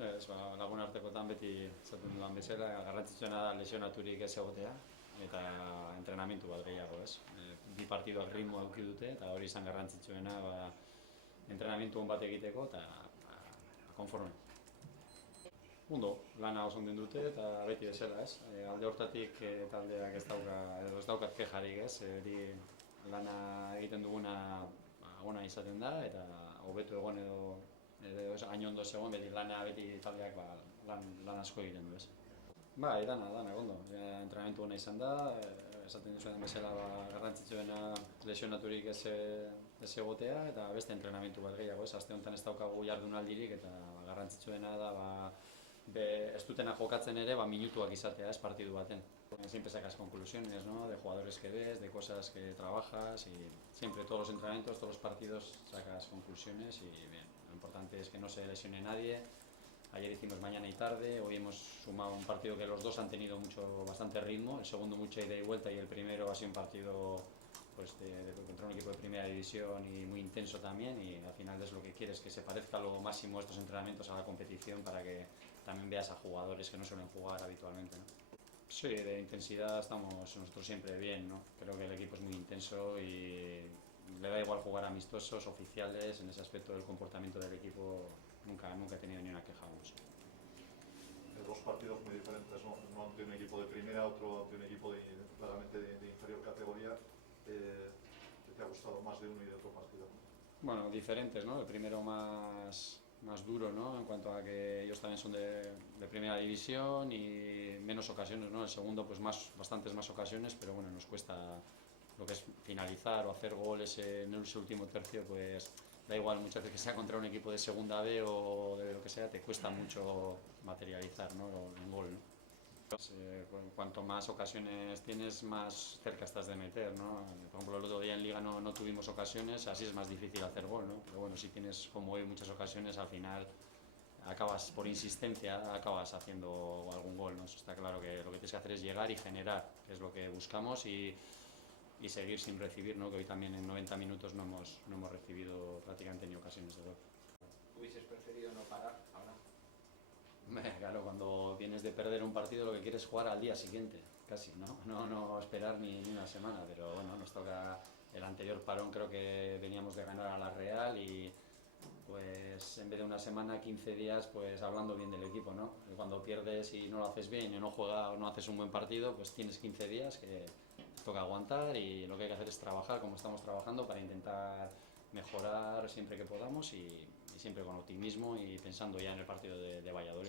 Ez, lagun artekotan beti zaten dudan bezala, garrantzitsuena da lesionaturik ez egotea, eta entrenamentu bat gehiago, ez? Bi partiduak ritmo eduki dute, eta hori izan garrantzitsuena entrenamentu on bat egiteko, eta konforme. Ondo, lana oso onden dute, eta beti bezala, ez? Alde hortatik taldeak ez daukat kejarik, ez? Lana egiten duguna ona izaten da, eta hobetu egon edo hain ondo zegoen, beti lana beti taldeak lan asko egiten du, ez? Bai, dana ondo. Entrenamentu ona izan da, esaten duzuen bezala garrantzitsuena lesionaturik ez egotea, eta beste entrenamentu bat gehiago, ez? Aste honetan ez daukagu jardunaldirik, eta garrantzitsuena da ez dutena jokatzen ere minutuak izatea, ez, partidu baten. Siempre sacas conclusiones, ¿no? De jugadores que ves, de cosas que trabajas y siempre todos los entrenamientos, todos los partidos sacas conclusiones y bien, lo importante es que no se lesione nadie. Ayer hicimos mañana y tarde, hoy hemos sumado un partido que los dos han tenido bastante ritmo, el segundo mucha ida y vuelta y el primero ha sido un partido pues contra un equipo de primera división y muy intenso también, y al final es lo que quieres, que se parezca lo máximo estos entrenamientos a la competición para que también veas a jugadores que no suelen jugar habitualmente, ¿no? Sí, de intensidad estamos nosotros siempre bien, ¿no? Creo que el equipo es muy intenso y le da igual jugar amistosos, oficiales. En ese aspecto del comportamiento del equipo nunca he tenido ni una queja. Vamos. Dos partidos muy diferentes, ¿no? Uno ante un equipo de primera, otro ante un equipo claramente de inferior categoría. ¿Qué te ha gustado más de uno y de otro partido? Bueno, diferentes, ¿no? El primero más duro, ¿no? En cuanto a que ellos también son de primera división y menos ocasiones, ¿no? El segundo, pues bastantes más ocasiones, pero bueno, nos cuesta lo que es finalizar o hacer goles en ese último tercio, pues da igual muchas veces que sea contra un equipo de segunda B o de lo que sea, te cuesta mucho materializar, ¿no? En gol, ¿no? Pues, cuanto más ocasiones tienes, más cerca estás de meter, ¿no? Por ejemplo, el otro día en Liga no tuvimos ocasiones, así es más difícil hacer gol, ¿no? Pero bueno, si tienes como hoy muchas ocasiones, al final acabas por insistencia, acabas haciendo algún gol, ¿no? Eso está claro, que lo que tienes que hacer es llegar y generar, que es lo que buscamos, y seguir sin recibir, ¿no? Que hoy también en 90 minutos no hemos recibido prácticamente ni ocasiones de gol. ¿Hubieses preferido no parar ahora? Claro, cuando vienes de perder un partido lo que quieres es jugar al día siguiente, casi, ¿no? No esperar ni una semana, pero bueno, nos toca el anterior parón, creo que veníamos de ganar a la Real y pues en vez de una semana, 15 días, pues hablando bien del equipo, ¿no? Cuando pierdes y no lo haces bien y no juegas o no haces un buen partido, pues tienes 15 días que te toca aguantar, y lo que hay que hacer es trabajar como estamos trabajando para intentar mejorar siempre que podamos y siempre con optimismo y pensando ya en el partido de Valladolid.